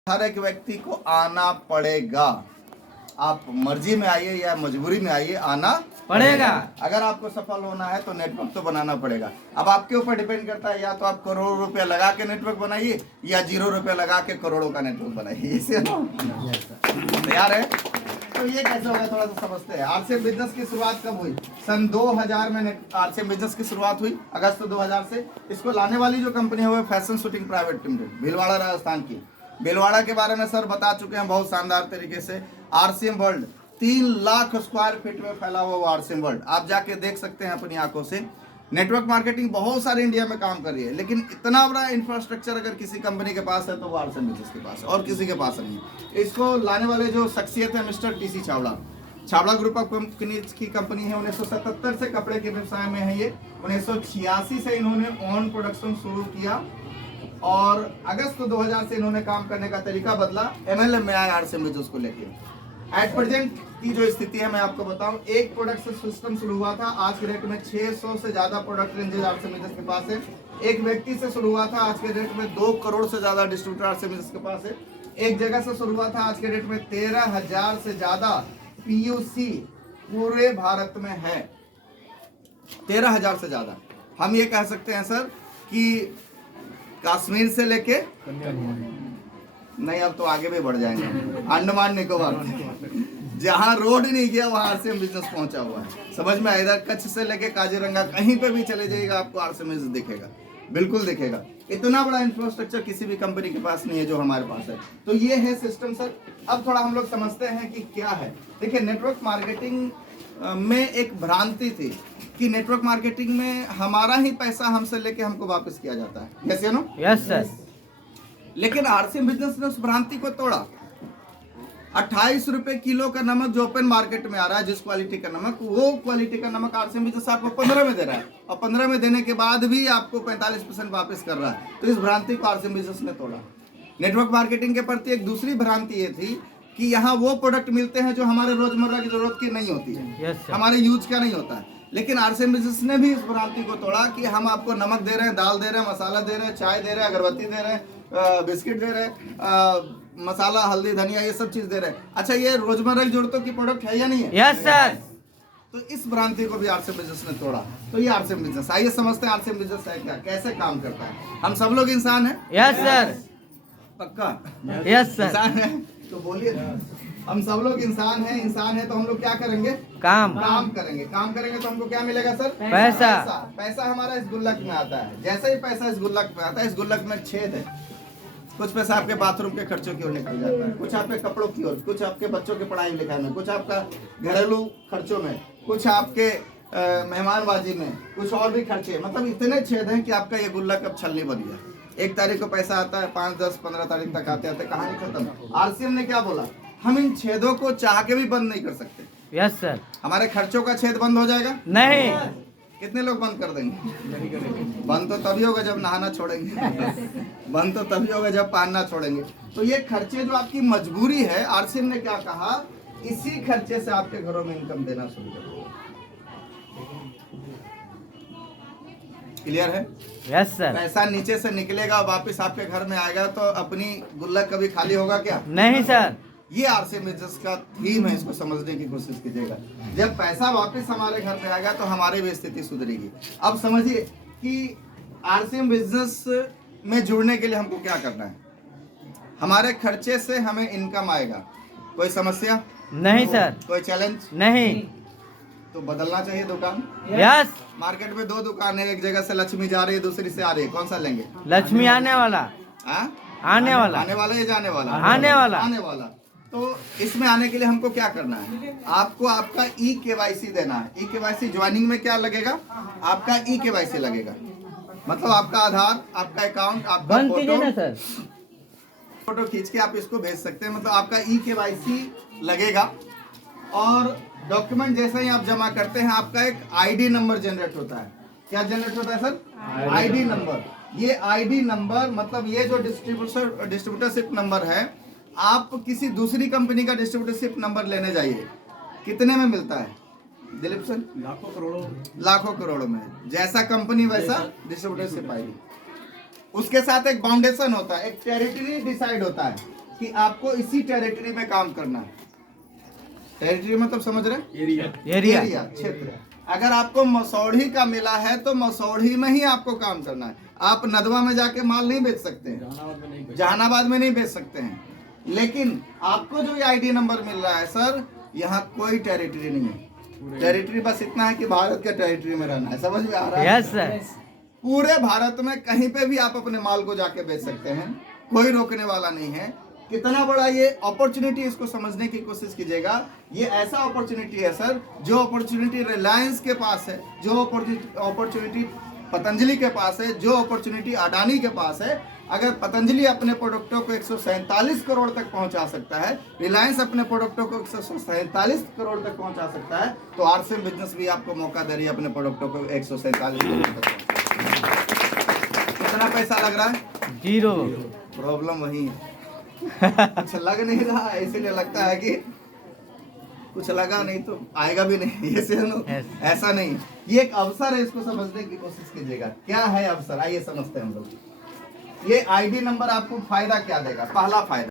हर एक व्यक्ति को आना पड़ेगा। आप मर्जी में आइए या मजबूरी में आइए, आना पड़ेगा। अगर आपको सफल होना है तो नेटवर्क तो बनाना पड़ेगा। अब आपके ऊपर डिपेंड करता है, या तो आप करोड़ों रुपया लगा के नेटवर्क बनाइए या 0 रुपया लगा के करोड़ों का नेटवर्क बनाइए। इसे तैयार है? तो ये कैसे होगा थोड़ा सा समझते हैं। आरसीएम बिजनेस की शुरुआत कब हुई? सन 2000 में आरसीएम बिजनेस की शुरुआत हुई, अगस्त 2000 से। इसको लाने वाली जो कंपनी है वो fashion shooting private limited, Bhilwara Rajasthan की। भीलवाड़ा के बारे में सर बता चुके हैं बहुत शानदार तरीके से। RCM world 3 lakh square feet में फैला हुआ आरसीएम वर्ल्ड, आप जाके देख सकते हैं अपनी आंखों से। नेटवर्क मार्केटिंग बहुत सारे इंडिया में काम कर रही है, लेकिन इतना बड़ा इंफ्रास्ट्रक्चर अगर किसी कंपनी के पास है तो वो आरसीएम बिजनेस के पास है, और किसी के पास नहीं है। इसको लाने वाले जो शख्सियत है mister TC Chhawra. Chhawra group of companies की कंपनी है। 1977 से कपड़े के व्यवसाय में है ये। 1986 से इन्होंने ऑन प्रोडक्शन शुरू किया और अगस्त 2000 से इन्होंने काम करने का तरीका बदला, एमएलएम में आए आरसीएम बिजनेस को लेकर। एट प्रेजेंट की जो स्थिति है मैं आपको बताऊं, एक प्रोडक्ट से सिस्टम शुरू हुआ था, आज के डेट में 600 से ज्यादा प्रोडक्ट रेंजेस आरसीएम बिजनेस के पास है। एक व्यक्ति से शुरू हुआ था, आज के डेट में 2 करोड़ से ज्यादा डिस्ट्रीब्यूटर आरसीएम बिजनेस के पास है। एक जगह से शुरू हुआ था, आज के डेट में 13,000 से ज्यादा पीयूसी पूरे भारत में है। 13,000 से ज्यादा। हम ये कह सकते हैं सर कि कश्मीर से लेके नहीं, अब तो आगे भी बढ़ जाएंगे, अंडमान निकोबार, जहां रोड नहीं गया वहां आरसीएम बिजनेस पहुंचा हुआ है। समझ में आएगा? कच्छ से लेके काजीरंगा कहीं पे भी चले जाइएगा आपको आरसीएम बिजनेस दिखेगा, बिल्कुल दिखेगा। इतना बड़ा इंफ्रास्ट्रक्चर किसी भी कंपनी के पास नहीं है जो हमारे पास है। तो ये है सिस्टम सर। अब थोड़ा हम लोग समझते हैं कि क्या है। देखिए, नेटवर्क मार्केटिंग में एक भ्रांति थी कि नेटवर्क मार्केटिंग में हमारा ही पैसा हमसे लेके हमको वापस किया जाता है। यस या नो? Yes sir. लेकिन आरसीएम बिजनेस ने उस भ्रांति को तोड़ा। 28 रुपए किलो का नमक जो ओपन मार्केट में आ रहा है, जिस क्वालिटी का नमक, वो क्वालिटी का नमक आरसीएम बिजनेस आपको 15 में दे रहा है, और 15 में देने के बाद भी आपको 45% वापस कर रहा है। तो इस भ्रांति को आरसीएम बिजनेस ने तोड़ा। नेटवर्क मार्केटिंग के प्रति एक दूसरी भ्रांति ये थी कि यहाँ वो प्रोडक्ट मिलते हैं जो हमारे रोजमर्रा की जरूरत की नहीं होती है, हमारे यूज का नहीं होता है। लेकिन आरसीएम बिजनेस ने भी इस भ्रांति को तोड़ा कि हम आपको नमक दे रहे हैं, दाल दे रहे हैं, मसाला दे रहे हैं, चाय दे रहे हैं, अगरबत्ती दे रहे हैं, बिस्किट दे रहे हैं, मसाला, हल्दी, धनिया, ये सब चीज दे रहे हैं। अच्छा, ये रोजमर्रा की जरूरतों की प्रोडक्ट है या नहीं है? Yes sir. तो इस भ्रांति को भी आरसीएम बिजनेस ने तोड़ा। तो ये आरसीएम बिजनेस, आइए समझते हैं आरसीएम बिजनेस है क्या, कैसे काम करता है। हम सब लोग इंसान हैं? Yes sir. पक्का? Yes sir. इंसान है तो बोलिए, हम सब लोग इंसान हैं। इंसान है तो हम लोग क्या करेंगे? काम करेंगे। काम करेंगे तो हमको क्या मिलेगा सर? पैसा। पैसा हमारा इस गुल्लक में आता है। जैसे ही पैसा इस गुल्लक में आता है, इस गुल्लक में छेद है। कुछ पैसा आपके बाथरूम के खर्चों की ओर निकल जाता है, कुछ आपके कपड़ों की ओर, कुछ आपके बच्चों के पढ़ाई लिखाई में, कुछ आपका घरेलू खर्चों में, कुछ आपके मेहमानबाजी में, कुछ और भी खर्चे। मतलब इतने छेद हैं कि आपका ये गुल्लक अब छलनी बन गया। 1 तारीख को पैसा आता है, 5, 10, 15 तारीख तक आते आते कहानी खत्म। आरसीएम ने क्या बोला? हम इन छेदों को चाह के भी बंद नहीं कर सकते। Yes sir. हमारे खर्चों का छेद बंद हो जाएगा? नहीं। कितने लोग बंद कर देंगे? बंद तो तभी होगा जब नहाना छोड़ेंगे, बंद तो तभी होगा जब पहनना छोड़ेंगे। तो ये खर्चे जो आपकी मजबूरी है, आरसीएम ने क्या कहा, इसी खर्चे से आपके घरों में इनकम देना शुरू करो। क्लियर है? Yes sir. पैसा नीचे से निकलेगा, वापस आपके घर में आएगा, तो अपनी गुल्लक कभी खाली होगा क्या? नहीं सर। ये आरसीएम बिजनेस का थीम है, इसको समझने की कोशिश कीजिएगा। जब पैसा वापस हमारे घर में आएगा तो हमारी भी स्थिति सुधरेगी। अब समझिए कि आरसीएम बिजनेस में जुड़ने के लिए हमको क्या करना है। हमारे खर्चे से हमें इनकम आएगा। कोई समस्या? नहीं सर। कोई चैलेंज? नहीं। तो बदलना चाहिए दुकान। यस। मार्केट में 2 दुकान है, एक जगह से लक्ष्मी जा रही है, दूसरी से आ रही है, कौन सा लेंगे? लक्ष्मी आने वाला। आने वाला। आने वाला या जाने वाला? आने वाला। आने वाला। तो इसमें आने के लिए हमको क्या करना है? आपको आपका ई-केवाईसी देना है। ई-केवाईसी ज्वाइनिंग में क्या लगेगा? आपका ई-केवाईसी लगेगा। मतलब आपका आधार, आपका अकाउंट, आपका फोटो खींच के आप इसको भेज सकते हैं। मतलब आपका ई-केवाईसी लगेगा, और डॉक्यूमेंट जैसे ही आप जमा करते हैं आपका एक आईडी नंबर जनरेट होता है। क्या जनरेट होता है सर? ID number. ये आईडी नंबर मतलब ये जो डिस्ट्रीब्यूटरशिप नंबर है, आप किसी दूसरी कंपनी का डिस्ट्रीब्यूटरशिप नंबर लेने जाइए, कितने में मिलता है दिलीप सर? लाखों करोड़ों में। जैसा कंपनी वैसा डिस्ट्रीब्यूटरशिप आईडी। उसके साथ एक बाउंडेशन होता है, एक टेरिटरी डिसाइड होता है कि आपको इसी टेरिटरी में काम करना है। टेरिटरी मतलब समझ रहे? एरिया क्षेत्र। अगर आपको मसौढ़ी का मिला है तो मसौढ़ी में ही आपको काम करना है। आप नदवा में जाके माल नहीं बेच सकते हैं, जहानाबाद में नहीं बेच सकते हैं। लेकिन आपको जो आईडी नंबर मिल रहा है सर, यहाँ कोई टेरिटरी नहीं है। टेरिटरी बस इतना है कि भारत के टेरिटरी में रहना है। समझ में आ रहा है? Yes sir. पूरे भारत में कहीं पे भी आप अपने माल को जाके बेच सकते हैं, कोई रोकने वाला नहीं है। कितना बड़ा ये अपॉर्चुनिटी, इसको समझने की कोशिश कीजिएगा। ये ऐसा अपॉर्चुनिटी है सर, जो अपॉर्चुनिटी रिलायंस के पास है, जो अपॉर्चुनिटी पतंजलि के पास है, जो अपॉर्चुनिटी अडानी के पास है। अगर पतंजलि अपने प्रोडक्टों को 147 करोड़ तक पहुंचा सकता है, रिलायंस अपने प्रोडक्टों को 147 करोड़ तक पहुंचा सकता है, तो आरसीएम बिजनेस भी आपको मौका दे रही है अपने प्रोडक्टों को 147 करोड़ तक पहुंचाने। कितना पैसा लग रहा है? 0। प्रॉब्लम वही है, कुछ लग नहीं रहा है, इसीलिए लगता है कि कुछ लगा नहीं तो आएगा भी नहीं। ऐसा नहीं, ये एक अवसर है, इसको समझने की कोशिश कीजिएगा। क्या है अवसर, आइए समझते हैं हम लोग। ये आईडी नंबर आपको फायदा क्या देगा? पहला फायदा,